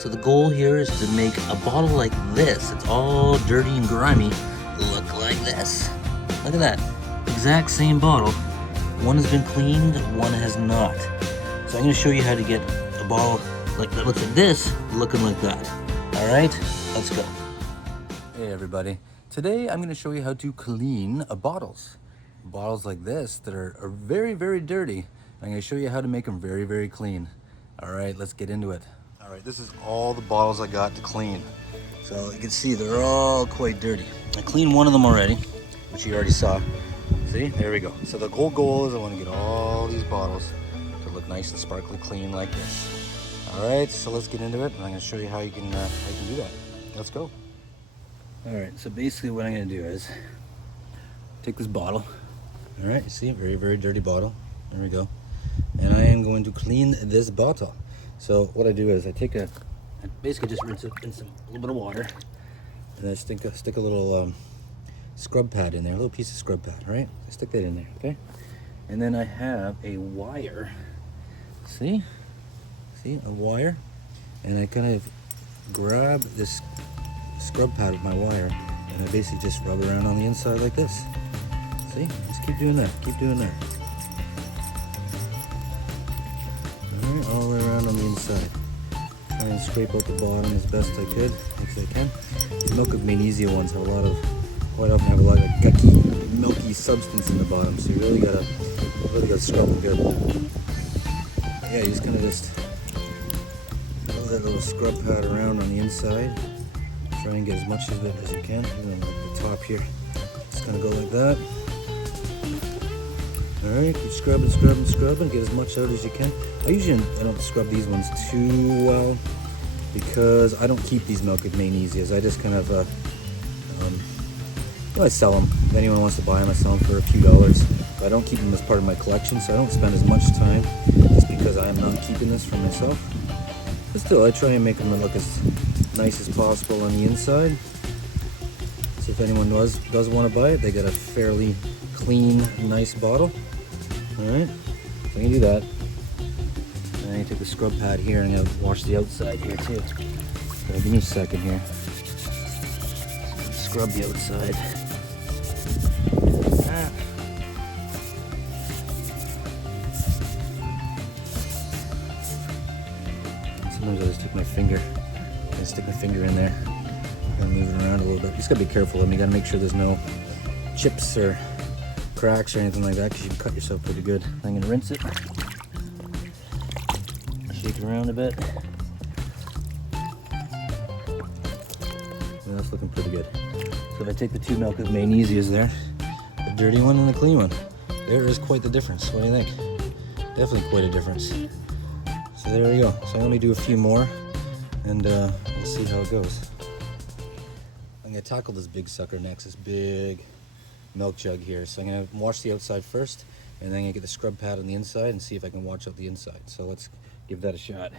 So the goal here is to make a bottle like this. It's all dirty and grimy. Look like this. Look at that. Exact same bottle. One has been cleaned, one has not. So I'm going to show you how to get a bottle like that looks like this, looking like that. All right, let's go. Hey everybody. Today I'm going to show you how to clean bottles. Bottles like this that are very, very dirty. I'm going to show you how to make them very, very clean. All right, let's get into it. All right, this is all the bottles I got to clean. So you can see they're all quite dirty. I cleaned one of them already, which you already saw. See, there we go. So the whole goal is I want to get all these bottles to look nice and sparkly clean like this. All right, so let's get into it, and I'm going to show you how you can do that. Let's go. All right, so basically what I'm going to do is take this bottle. All right, you see, a very, very dirty bottle. There we go. And I am going to clean this bottle. So what I do is I basically just rinse it in a little bit of water, and I stick a little scrub pad in there, a little piece of scrub pad, all right? I stick that in there, okay? And then I have a wire, see, a wire, and I kind of grab this scrub pad with my wire, and I basically just rub around on the inside like this. See, just keep doing that, all the way around on the inside. Try and scrape out the bottom as best I could, as I can. These milk of magnesia ones have quite often have a lot of gucky, milky substance in the bottom, so you really gotta scrub them good. Yeah, you just kind of throw that little scrub pad around on the inside. Try and get as much of it as you can, even like the top here. Just kind of go like that. Alright, keep scrubbing, get as much out as you can. I don't scrub these ones too well because I don't keep these milk of magnesias. I just kind of, I sell them. If anyone wants to buy them, I sell them for a few dollars. But I don't keep them as part of my collection, so I don't spend as much time just because I am not keeping this for myself. But still, I try and make them look as nice as possible on the inside. So if anyone does want to buy it, they get a fairly clean, nice bottle. Alright, so I can do that. And I take the scrub pad here and I'm going to wash the outside here too. So give me a second here. Scrub the outside. Sometimes I just take my finger and stick my finger in there. And move it around a little bit. You just gotta be careful. You gotta make sure there's no chips or cracks or anything like that, because you can cut yourself pretty good. I'm gonna rinse it, shake it around a bit. And that's looking pretty good. So if I take the two milk of magnesias there, the dirty one and the clean one, there is quite the difference. What do you think? Definitely quite a difference. So there we go. So let me do a few more, and we'll see how it goes. I'm gonna tackle this big sucker next, this big milk jug here. So I'm gonna wash the outside first, and then I'm gonna get the scrub pad on the inside and see if I can wash out the inside. So let's give that a shot.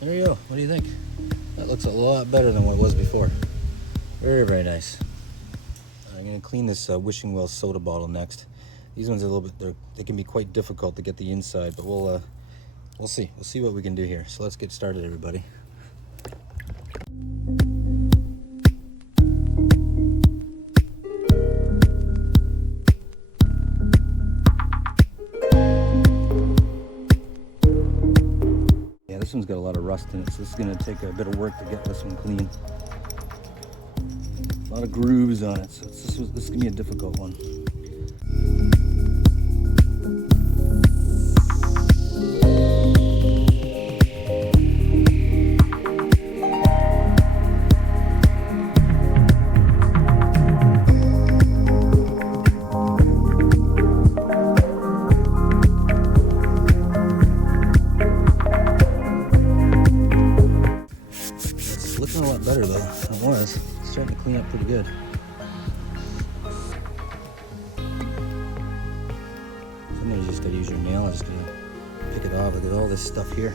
There you go. What do you think? That looks a lot better than what it was before. Very, very nice. I'm going to clean this Wishing Well soda bottle next. These ones are a little bit, they can be quite difficult to get the inside, but we'll see. We'll see what we can do here. So let's get started, everybody. This one's got a lot of rust in it, so this is going to take a bit of work to get this one clean. A lot of grooves on it, so this is going to be a difficult one. starting to clean up pretty good. Sometimes you just gotta use your nail. I'm just gonna pick it off. Look at all this stuff here.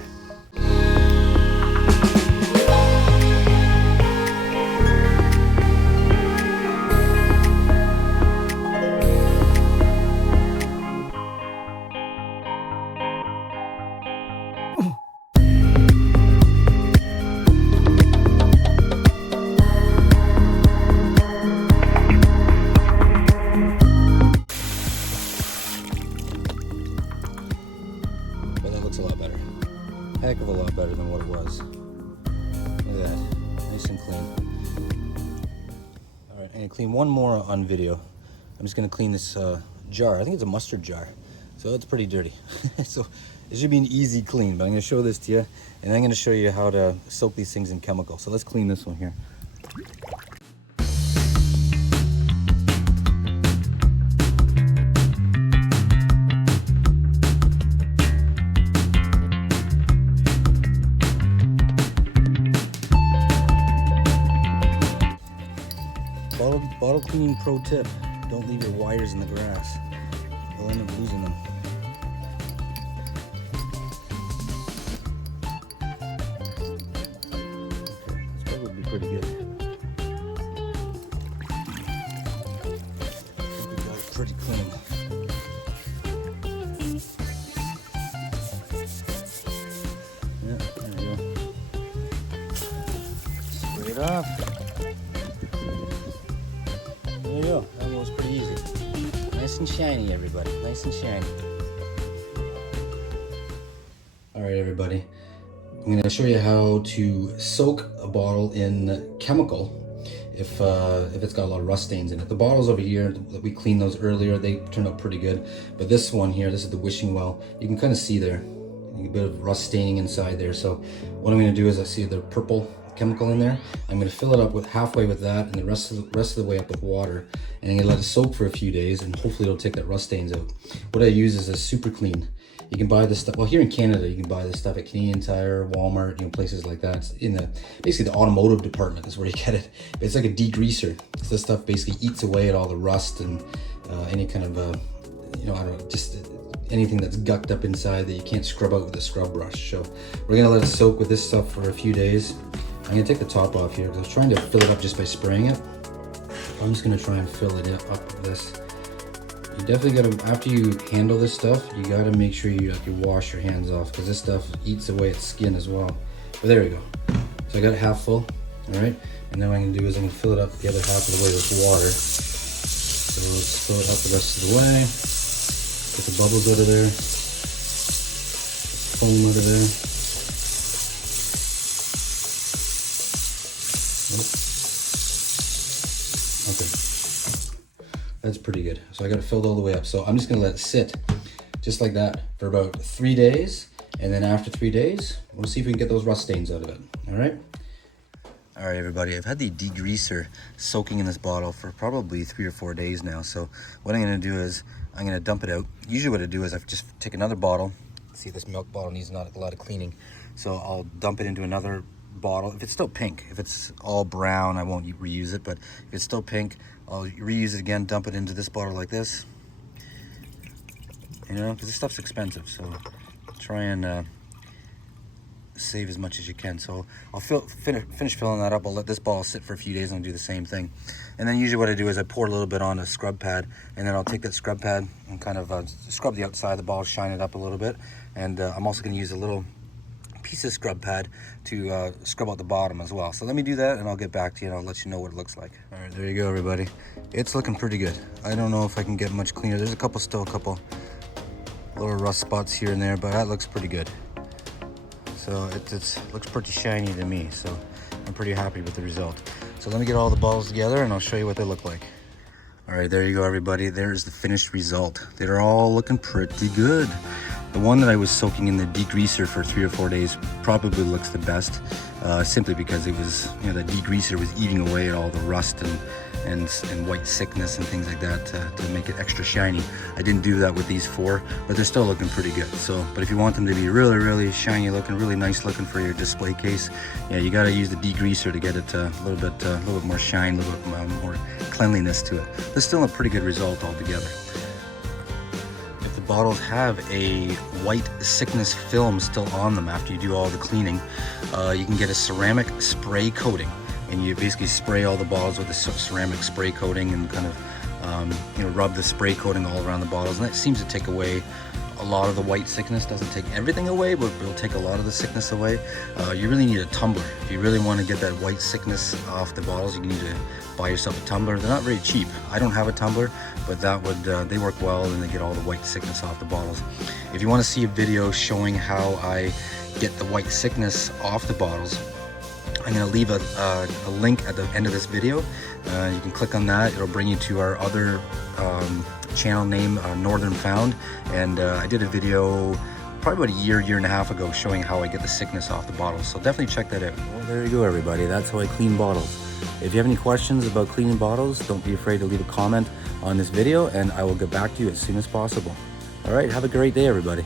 A lot better. Heck of a lot better than what it was. Look at that. Nice and clean. Alright, I'm going to clean one more on video. I'm just going to clean this jar. I think it's a mustard jar. So it's pretty dirty. So it should be an easy clean, but I'm going to show this to you. And I'm going to show you how to soak these things in chemical. So let's clean this one here. Bottle cleaning pro tip: don't leave your wires in the grass. You'll end up losing them. Okay, this probably would be pretty good. I think we got it pretty clean. Yeah, there we go. Spray it off. There you go. That one was pretty easy. Nice and shiny, everybody. Nice and shiny. Alright, everybody. I'm going to show you how to soak a bottle in chemical if it's got a lot of rust stains in it. The bottles over here, we cleaned those earlier. They turned out pretty good. But this one here, this is the wishing well. You can kind of see there a bit of rust staining inside there. So what I'm going to do is I see the purple chemical in there. I'm going to fill it up with halfway with that, and the rest of the way up with water, and I'm going to let it soak for a few days, and hopefully it'll take that rust stains out. What I use is a super clean. You can buy this stuff, well, here in Canada you can buy this stuff at Canadian Tire, Walmart, places like that. It's in basically the automotive department is where you get it. But it's like a degreaser. So this stuff basically eats away at all the rust and any kind of I don't know, just anything that's gucked up inside that you can't scrub out with a scrub brush. So we're gonna let it soak with this stuff for a few days. I'm gonna take the top off here because I was trying to fill it up just by spraying it. I'm just gonna try and fill it up with this. You definitely gotta, after you handle this stuff, you gotta make sure you wash your hands off because this stuff eats away at skin as well. But there we go. So I got it half full, all right? And then what I'm gonna do is I'm gonna fill it up the other half of the way with water. So let's fill it up the rest of the way. Get the bubbles out of there. Get the foam out of there. Okay, that's pretty good. So I got it filled all the way up. So I'm just gonna let it sit just like that for about 3 days. And then after 3 days, we'll see if we can get those rust stains out of it. All right. All right, everybody, I've had the degreaser soaking in this bottle for probably 3 or 4 days now. So what I'm gonna do is I'm gonna dump it out. Usually what I do is I just take another bottle. See, this milk bottle needs not a lot of cleaning. So I'll dump it into another bottle. If it's still pink, if it's all brown, I won't reuse it, but if it's still pink, I'll reuse it again, dump it into this bottle like this, because this stuff's expensive, so try and save as much as you can. So I'll finish filling that up. I'll let this bottle sit for a few days and I'll do the same thing. And then usually what I do is I pour a little bit on a scrub pad, and then I'll take that scrub pad and kind of scrub the outside of the bottle, shine it up a little bit, and I'm also going to use a little piece of scrub pad to scrub out the bottom as well. So let me do that and I'll get back to you and I'll let you know what it looks like. All right, there you go, everybody. It's looking pretty good. I don't know if I can get much cleaner. There's still a couple little rust spots here and there, but that looks pretty good. So it looks pretty shiny to me, so I'm pretty happy with the result. So let me get all the bottles together and I'll show you what they look like. All right, there you go, everybody. There's the finished result. They're all looking pretty good. The one that I was soaking in the degreaser for 3 or 4 days probably looks the best, simply because it was, you know, the degreaser was eating away at all the rust and white sickness and things like that to make it extra shiny. I didn't do that with these 4, but they're still looking pretty good. So, but if you want them to be really, really shiny looking, really nice looking for your display case, yeah, you got to use the degreaser to get it a little bit more shine, a little bit more cleanliness to it. But still a pretty good result altogether. If the bottles have a white sickness film still on them after you do all the cleaning, you can get a ceramic spray coating. And you basically spray all the bottles with a ceramic spray coating and kind of, you know, rub the spray coating all around the bottles. And that seems to take away a lot of the white sickness. Doesn't take everything away, but it'll take a lot of the sickness away. You really need a tumbler. If you really want to get that white sickness off the bottles, you need to buy yourself a tumbler. They're not very cheap. I don't have a tumbler, but that would, they work well and they get all the white sickness off the bottles. If you want to see a video showing how I get the white sickness off the bottles, I'm going to leave a link at the end of this video. You can click on that. It'll bring you to our other channel name, Northern Found. And I did a video probably about a year and a half ago showing how I get the sickness off the bottles. So definitely check that out. Well, there you go, everybody. That's how I clean bottles. If you have any questions about cleaning bottles, don't be afraid to leave a comment on this video and I will get back to you as soon as possible. All right, have a great day, everybody.